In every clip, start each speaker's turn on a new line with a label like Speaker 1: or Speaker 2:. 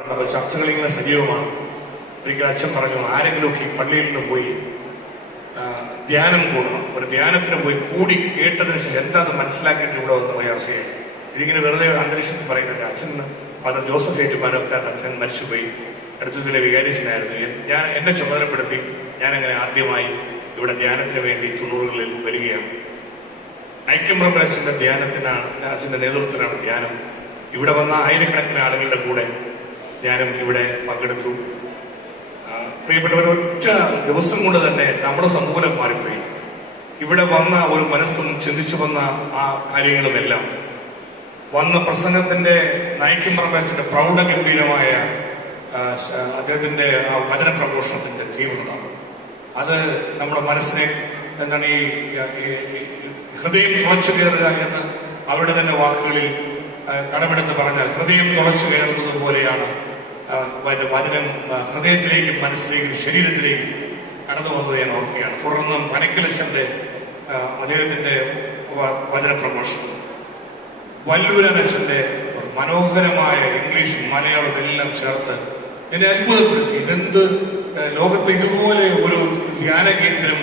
Speaker 1: നമ്മുടെ ചർച്ചകൾ ഇങ്ങനെ സജീവമാണ്. ഒരിക്കൽ അച്ഛൻ പറഞ്ഞു ആരെങ്കിലുമൊക്കെ ഈ പള്ളിയിൽ നിന്ന് പോയി ധ്യാനം കൂടണം. ഒരു ധ്യാനത്തിന് പോയി കൂടി കേട്ടതിന് ശേഷം എന്താണെന്ന് മനസ്സിലാക്കിയിട്ട് ഇവിടെ വന്ന് വയർച്ചയായി ഇതിങ്ങനെ വെറുതെ അന്തരീക്ഷത്തിൽ പറയുന്നില്ല. അച്ഛൻ ഫാദർ ജോസഫ് ഏറ്റുമാനക്കാരൻ അച്ഛൻ മരിച്ചുപോയി. അടുത്തതിലെ വികാരിച്ചനായിരുന്നു. ഞാൻ എന്നെ ചുമതലപ്പെടുത്തി ഞാനങ്ങനെ ആദ്യമായി ഇവിടെ ധ്യാനത്തിന് വേണ്ടി തൊണ്ണൂറുകളിൽ വരികയാണ്. ഐക്യമ്പ്രമ അച്ഛന്റെ ധ്യാനത്തിനാണ് അച്ഛന്റെ നേതൃത്വത്തിലാണ് ധ്യാനം. ഇവിടെ വന്ന ആയിരക്കണക്കിന് ആളുകളുടെ കൂടെ ഞാനും ഇവിടെ പങ്കെടുത്തു. പ്രിയപ്പെട്ടവർ ഒറ്റ ദിവസം കൊണ്ട് തന്നെ നമ്മുടെ സമൂലം മാറിപ്പോയി. ഇവിടെ വന്ന ഒരു മനസ്സും ചിന്തിച്ചു വന്ന ആ കാര്യങ്ങളുമെല്ലാം വന്ന പ്രസംഗത്തിന്റെ നയിക്കുമ്പറമ്പച്ചന്റെ പ്രൗഢഗംഭീരമായ ആ, ശ- അദ്ദേഹത്തിന്റെ ആ വചന പ്രഘോഷണത്തിന്റെ തീവ്രത. അത് നമ്മുടെ മനസ്സിനെ എന്താണ് ഈ ഹൃദയം തുളച്ചു കയറുക എന്ന് അവരുടെ തന്നെ വാക്കുകളിൽ കടമെടുത്ത് പറഞ്ഞാൽ ഹൃദയം തുളച്ചു കയറുന്നത് പോലെയാണ് വചനം ഹൃദയത്തിലേക്കും മനസ്സിലേക്കും ശരീരത്തിലേക്കും കടന്നു വന്നത് ഞാൻ ഓർക്കുകയാണ്. തുടർന്ന് പനക്കലശന്റെ അദ്ദേഹത്തിന്റെ വചന പ്രമോഷൻ. വല്ലൂരനച്ഛന്റെ മനോഹരമായ ഇംഗ്ലീഷും മലയാളവും എല്ലാം ചേർത്ത് എന്നെ അത്ഭുതപ്പെടുത്തി. ഇതെന്ത് ലോകത്ത് ഇതുപോലെ ഒരു ധ്യാന കേന്ദ്രം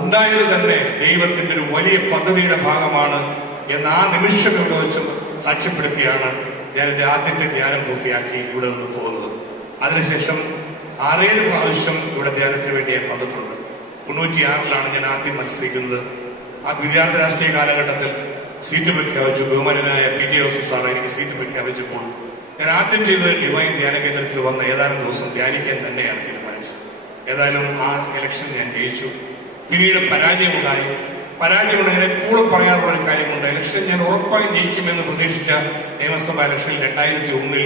Speaker 1: ഉണ്ടായത് തന്നെ ദൈവത്തിന്റെ ഒരു വലിയ പദ്ധതിയുടെ ഭാഗമാണ് എന്ന് ആ നിമിഷം ഇവിടെ വെച്ച് സാക്ഷ്യപ്പെടുത്തിയാണ് ഞാൻ എന്റെ ആദ്യത്തെ ധ്യാനം പൂർത്തിയാക്കി ഇവിടെ നിന്ന് പോകുന്നത്. അതിനുശേഷം ആറേഴ് പ്രാവശ്യം ഇവിടെ ധ്യാനത്തിന് വേണ്ടി ഞാൻ വന്നിട്ടുണ്ട്. തൊണ്ണൂറ്റിയാറിലാണ് ഞാൻ ആദ്യം മത്സരിക്കുന്നത്. ആ വിദ്യാർത്ഥി രാഷ്ട്രീയ കാലഘട്ടത്തിൽ സീറ്റ് പ്രഖ്യാപിച്ചു. ബഹുമാനായ പി ടി ജോസഫ് സാർ എനിക്ക് സീറ്റ് പ്രഖ്യാപിച്ചപ്പോൾ ഞാൻ ആദ്യം ചെയ്തത് ഡിവൈൻ ധ്യാന കേന്ദ്രത്തിൽ വന്ന ഏതാനും ദിവസം ധ്യാനിക്കാൻ തന്നെയാണ് തീരുമാനിച്ചത്. ഏതായാലും ആ ഇലക്ഷൻ ഞാൻ ജയിച്ചു. പിന്നീട് പരാജയമുണ്ടായി. പരാജയമുണ്ടായി ഞാൻ എപ്പോഴും പറയാറുള്ള ഒരു കാര്യമുണ്ട്. ഇലക്ഷൻ ഞാൻ ഉറപ്പായും ജയിക്കുമെന്ന് പ്രതീക്ഷിച്ച നിയമസഭാ ഇലക്ഷനിൽ രണ്ടായിരത്തി ഒന്നിൽ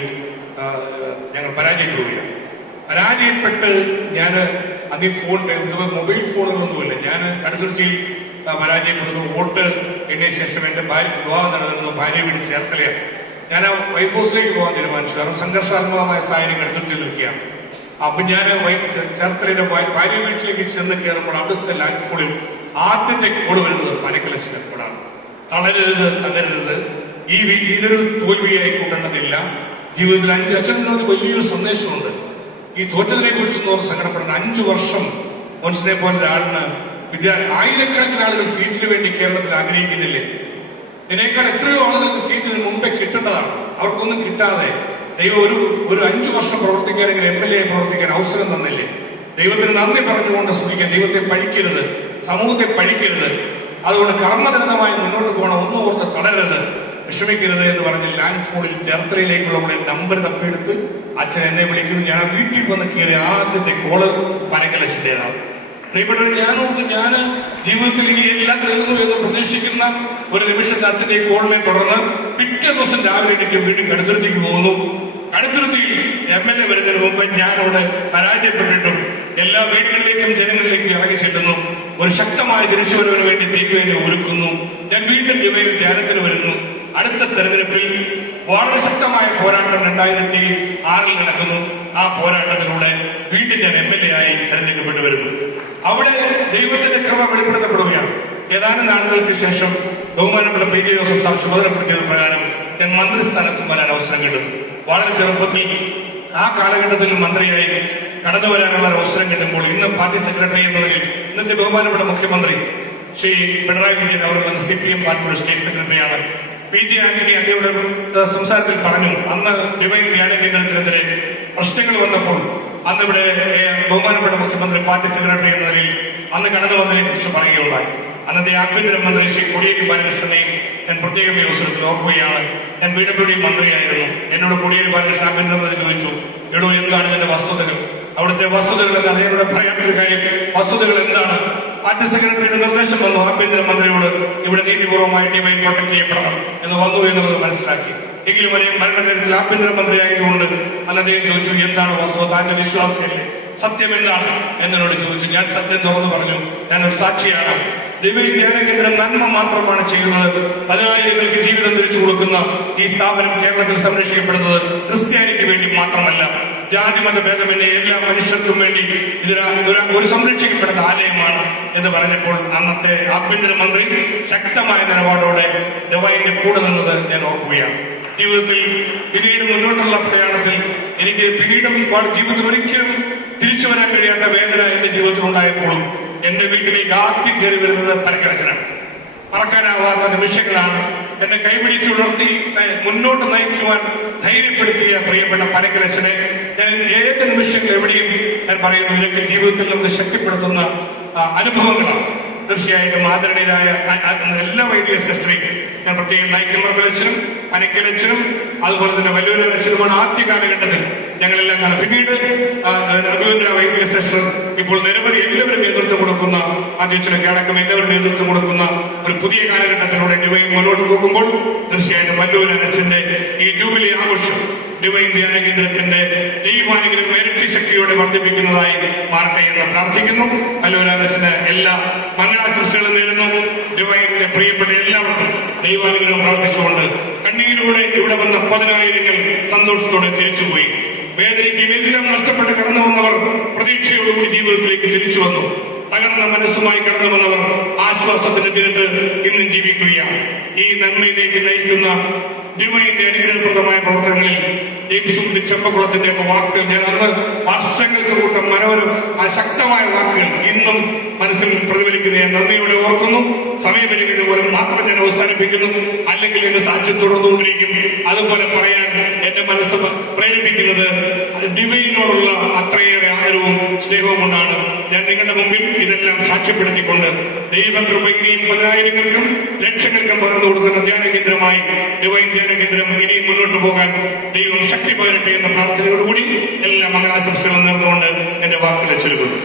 Speaker 1: ഞങ്ങൾ പരാജയപ്പെടുകയാണ്. പരാജയപ്പെട്ട് ഞാൻ അതിൽ ഫോൺ മൊബൈൽ ഫോണുകളൊന്നുമില്ല. ഞാൻ അടുത്തുരുത്തിയിൽ ആ, പരാജയപ്പെടുന്നു. വോട്ട് എണ്ണിയ ശേഷം എന്റെ ഭാര്യ വിവാഹം നടന്നിരുന്നു. ഭാര്യ വീട് ചേർത്തലയാണ് ഞാൻ ആ വൈഫ് ഹൗസിലേക്ക് പോകാൻ തീരുമാനിച്ചു. കാരണം സംഘർഷാത്മകമായ സാഹചര്യം എടുത്തിട്ട് നിൽക്കുകയാണ്. അപ്പൊ ഞാൻ ചേർത്തലയുടെ ഭാര്യ വീട്ടിലേക്ക് ചെന്ന് കയറുമ്പോൾ അവിടുത്തെ ലാൻഡ് ഫോണിൽ ആദ്യത്തെ കോൾ വരുന്നത് പനക്കലശിന്റെ കോളാണ് തളരരുത് തളരരുത് ഈ ഇതൊരു തോൽവിയായി കൂട്ടേണ്ടതില്ല. ജീവിതത്തിൽ അഞ്ച് അച്ഛനോട് വലിയൊരു സന്ദേശമുണ്ട്. ഈ തോറ്റതിനെ കുറിച്ചൊന്നും അവർ സങ്കടപ്പെടണം അഞ്ചു വർഷം മനുഷ്യനെ പോലെ ഒരാളിന് വിദ്യാ ആയിരക്കണക്കിന് ആളുകൾ സീറ്റിന് വേണ്ടി കേരളത്തിൽ ആഗ്രഹിക്കുന്നില്ലേ? ഇതിനേക്കാൾ എത്രയോ ആളുകൾക്ക് സീറ്റ് ഇതിന് മുമ്പേ കിട്ടേണ്ടതാണ്. അവർക്കൊന്നും കിട്ടാതെ. ദൈവം ഒരു ഒരു അഞ്ചു വർഷം പ്രവർത്തിക്കാൻ എം എൽ എ പ്രവർത്തിക്കാൻ അവസരം തന്നില്ലേ? ദൈവത്തിന് നന്ദി പറഞ്ഞുകൊണ്ട് ശ്രമിക്കാൻ ദൈവത്തെ പഴിക്കരുത്. സമൂഹത്തെ പഴിക്കരുത് അതുകൊണ്ട് കർമ്മജനതമായി മുന്നോട്ട് പോകണം. ഒന്നും ഓർത്ത് തളരരുത്. വിഷമിക്കരുത് എന്ന് പറഞ്ഞ് ലാൻഡ് ഫോണിൽ ചേർത്തലയിലേക്കുള്ള നമ്പർ തപ്പിയെടുത്ത് അച്ഛൻ എന്നെ വിളിക്കുന്നു. ഞാൻ വീട്ടിൽ വന്ന് കയറി ആദ്യത്തെ കോൾ പനക്കലശിന്റേതാണ് പ്രിയപ്പെട്ടവർ ഞാൻ ഓർത്ത് ഞാൻ ജീവിതത്തിൽ ഇനി എല്ലാം തീർന്നു എന്ന് പ്രതീക്ഷിക്കുന്ന ഒരു നിമിഷത്തെ അച്ഛന്റെ കോളിനെ തുടർന്ന് പിറ്റേ ദിവസം രാവിലെ എനിക്ക് വീണ്ടും കടുത്തുരുത്തിക്ക് പോകുന്നു. കടുത്തുരുത്തിയിൽ എം എൽ എ വരുന്നതിന് മുമ്പ് ഞാനവിടെ പരാജയപ്പെട്ടിട്ടും എല്ലാ വീടുകളിലേക്കും ജനങ്ങളിലേക്കും ഇറങ്ങി ചെല്ലുന്നു. ഒരു ശക്തമായ തിരിച്ചുവരവിന് വേണ്ടി ദൈവനെ ഒരുക്കുന്നു. ഞാൻ വീണ്ടും ദിവയിൽ ധ്യാനത്തിന് വരുന്നു. അടുത്ത തെരഞ്ഞെടുപ്പിൽ വളരെ ശക്തമായ പോരാട്ടം രണ്ടായിരത്തി ആറിൽ നടക്കുന്നു. ആ പോരാട്ടത്തിലൂടെ വീണ്ടും ഞാൻ എം എൽ എ ആയി തെരഞ്ഞെടുക്കപ്പെട്ടു വരുന്നു. അവിടെ ദൈവത്തിന്റെ കൃപ വെളിപ്പെടുത്തപ്പെടുകയാണ്. ഏതാനും നാളുകൾക്ക് ശേഷം ബഹുമാനപ്പെട്ട പി കെ ജോസഫ് സാർ ചുമതലപ്പെടുത്തിയത് പ്രകാരം ഞാൻ മന്ത്രിസ്ഥാനത്തും വരാൻ അവസരം കിട്ടുന്നു. വളരെ ചെറുപ്പത്തിൽ ആ കാലഘട്ടത്തിൽ മന്ത്രിയായി കടന്നു വരാനുള്ള അവസരം കിട്ടുമ്പോൾ ഇന്ന് പാർട്ടി സെക്രട്ടറി എന്ന നിലയിൽ ഇന്നത്തെ ബഹുമാനപ്പെട്ട മുഖ്യമന്ത്രി ശ്രീ പിണറായി വിജയൻ അവർ സി പി എം പാർട്ടിയുടെ സ്റ്റേറ്റ് സെക്രട്ടറിയാണ്. പി ജെ ആന്റണി അദ്ദേഹയുടെ സംസാരത്തിൽ പറഞ്ഞു അന്ന് ഡിവൈൻ ധ്യാന പ്രശ്നങ്ങൾ വന്നപ്പോൾ അന്ന് ഇവിടെ ബഹുമാനപ്പെട്ട മുഖ്യമന്ത്രി പാർട്ടി സെക്രട്ടറി എന്ന നിലയിൽ അന്ന് കടന്നു വന്നതിനെ കുറിച്ച് പറയുകയുണ്ടായി. അന്നത്തെ ആഭ്യന്തരമന്ത്രി ശ്രീ കോടിയേരി ബാലകൃഷ്ണനെയും ഞാൻ പ്രത്യേകം അവസരത്തിൽ ഓർക്കുകയാണ്. ഞാൻ പി ഡബ്ല്യു ഡി മന്ത്രിയായിരുന്നു. എന്നോട് കോടിയേരി ബാലകൃഷ്ണൻ ആഭ്യന്തരമന്ത്രി ചോദിച്ചു എടോ എന്താണ് ഇതിന്റെ വസ്തുതകൾ? അവിടുത്തെ വസ്തുതകൾ എന്താണ്? എന്നോട് പറയാത്തൊരു കാര്യം. വസ്തുതകൾ എന്താണ്? പാർട്ടി സെക്രട്ടറിയുടെ നിർദ്ദേശം വന്നു. ആഭ്യന്തരമന്ത്രിയോട് ഇവിടെ നീതിപൂർവമായി ഡിവൈൻ പ്രൊട്ടക്ട് ചെയ്യപ്പെടണം എന്ന് വന്നു എന്നുള്ളത് മനസ്സിലാക്കി. എങ്കിലും ഒരു ഭരണകാര്യത്തിൽ ആഭ്യന്തരമന്ത്രി ആയതുകൊണ്ട് അന്ന് അദ്ദേഹം ചോദിച്ചു എന്താണ് വസ്തുത? താന്റെ വിശ്വാസിയല്ലേ? സത്യം എന്താണ്? എന്നോട് ചോദിച്ചു. ഞാൻ സത്യം തുറന്നു പറഞ്ഞു. ഞാൻ ഞാനൊരു സാക്ഷിയാണ്. ദിവ്യ ധ്യാന കേന്ദ്രം നന്മ മാത്രമാണ് ചെയ്യുന്നത്. പതിനായിരങ്ങൾക്ക് ജീവിതം തിരിച്ചു കൊടുക്കുന്ന ഈ സ്ഥാപനം കേരളത്തിൽ സംരക്ഷിക്കപ്പെടുന്നത് ക്രിസ്ത്യാനിക്ക് വേണ്ടി മാത്രമല്ല. ജാതിമത ഭേദമന്യേ എല്ലാ മനുഷ്യർക്കും വേണ്ടി ഇതിന് ഒരു സംരക്ഷിക്കപ്പെടുന്ന ആലയമാണ് എന്ന് പറഞ്ഞപ്പോൾ അന്നത്തെ ആഭ്യന്തരമന്ത്രി ശക്തമായ നിലപാടോടെ ദവായിന്റെ കൂടെ നിന്നത് ഞാൻ ഓർക്കുകയാണ്. ജീവിതത്തിൽ പിന്നീട് മുന്നോട്ടുള്ള പ്രയാണത്തിൽ എനിക്ക് പിന്നീടും ജീവിതത്തിൽ ഒരിക്കലും തിരിച്ചു വരാൻ കഴിയാത്ത വേദന എന്റെ ജീവിതത്തിൽ ഉണ്ടായപ്പോഴും എന്റെ വീട്ടിലേക്ക് ആദ്യം കയറി വരുന്നത് പരക്കരച്ചനാണ്. മറക്കാനാവാത്ത നിമിഷങ്ങളാണ് എന്നെ കൈപിടിച്ചുണർത്തി മുന്നോട്ട് നയിക്കുവാൻ ധൈര്യപ്പെടുത്തിയ പ്രിയപ്പെട്ട പനക്കലശനെ ഞാൻ ഏത് നിമിഷങ്ങൾ എവിടെയും ഞാൻ പറയുന്നു ഇതൊക്കെ ജീവിതത്തിൽ നമുക്ക് ശക്തിപ്പെടുത്തുന്ന അനുഭവങ്ങളാണ്. തീർച്ചയായിട്ടും ആദരണീയരായ എല്ലാ വൈദിക സിസ്റ്ററേയും ഞാൻ പ്രത്യേകം നയിക്കുമർബലച്ചനും പനക്കലച്ചനും അതുപോലെ തന്നെ വല്ലൂരലച്ചനുമാണ് ആദ്യ കാലഘട്ടത്തിൽ ഞങ്ങളെല്ലാം കാണാം പിന്നീട് ആ, അഭിവന്ദ്ര വൈദിക സിസ്റ്റർ ഇപ്പോൾ നിരവധി എല്ലാവരും നേതൃത്വം കൊടുക്കുന്ന അധ്യക്ഷനൊക്കെ അടക്കം എല്ലാവരും നേതൃത്വം കൊടുക്കുന്ന ഒരു പുതിയ കാലഘട്ടത്തിലൂടെ ഡിവൈൻ മുന്നോട്ട് പോകുമ്പോൾ തീർച്ചയായിട്ടും വല്ലൂർ അനച്ചന്റെ ഈ ജൂബിലി ആഘോഷം ഡിവൈൻ ധ്യാന കേന്ദ്രത്തിന്റെ ദൈവാനുഗ്രഹം ഇരട്ടി ശക്തിയോടെ വർദ്ധിപ്പിക്കുന്നതായി മാറട്ടെ എന്ന് പ്രാർത്ഥിക്കുന്നു. വല്ലൂർ അനച്ചന് എല്ലാ മംഗളാശംസകളും നേരുന്നു. ഡിവൈനിന്റെ പ്രിയപ്പെട്ട എല്ലാവർക്കും ദൈവാനുഗ്രഹം പ്രാർത്ഥിച്ചുകൊണ്ട് കണ്ണീരിലൂടെ ഇവിടെ വന്ന പതിനായിരങ്ങൾ സന്തോഷത്തോടെ തിരിച്ചുപോയി. വേദനയ്ക്കും എല്ലാം നഷ്ടപ്പെട്ട് കടന്നു വന്നവർ പ്രതീക്ഷയോടുകൂടി ജീവിതത്തിലേക്ക് തിരിച്ചു വന്നു. തകർന്ന മനസ്സുമായി കടന്നു വന്നവർ ആശ്വാസത്തിന്റെ തീരത്ത് ഇന്നും ജീവിക്കുകയാണ്. ഈ നന്മയിലേക്ക് നയിക്കുന്ന ഡിവൈന്റെ അനുഗ്രഹപ്രദമായ പ്രവർത്തനങ്ങളിൽ ജെയിംസും ചെമ്പക്കുളത്തിന്റെ ഒക്കെ വാക്കുകൾ ഞാൻ അന്ന് വർഷങ്ങൾക്ക് കൂട്ടം മനോഹരം ശക്തമായ വാക്കുകൾ ഇന്നും മനസ്സിൽ പ്രതിഫലിക്കുന്ന. ഞാൻ നന്ദിയോടെ ഓർക്കുന്നു. സമയപരിമിതി മൂലം മാത്രം ഞാൻ അവസാനിപ്പിക്കുന്നു. അല്ലെങ്കിൽ എന്റെ സാക്ഷ്യം തുടർന്നുകൊണ്ടിരിക്കും. അതുപോലെ പറയാൻ എന്റെ മനസ്സ് പ്രേരിപ്പിക്കുന്നത് ഡിവൈനോടുള്ള അത്രയേറെ ആദരവും സ്നേഹവും കൊണ്ടാണ് ഞാൻ നിങ്ങളുടെ മുമ്പിൽ ഇതെല്ലാം സാക്ഷ്യപ്പെടുത്തിക്കൊണ്ട് ദൈവകൃപ ഇനിയും പതിനായിരങ്ങൾക്കും ലക്ഷങ്ങൾക്കും പകർന്നു കൊടുക്കുന്ന ധ്യാന കേന്ദ്രമായി ഡിവൈൻ ധ്യാന കേന്ദ്രം ഇനിയും മുന്നോട്ട് പോകാൻ ദൈവം ശക്തി പകരട്ടെ എന്ന പ്രാർത്ഥനയോടുകൂടി എല്ലാ മംഗളാശംസകളും നേർന്നുകൊണ്ട് എന്റെ വാക്കുകൾ ചുരുക്കുന്നു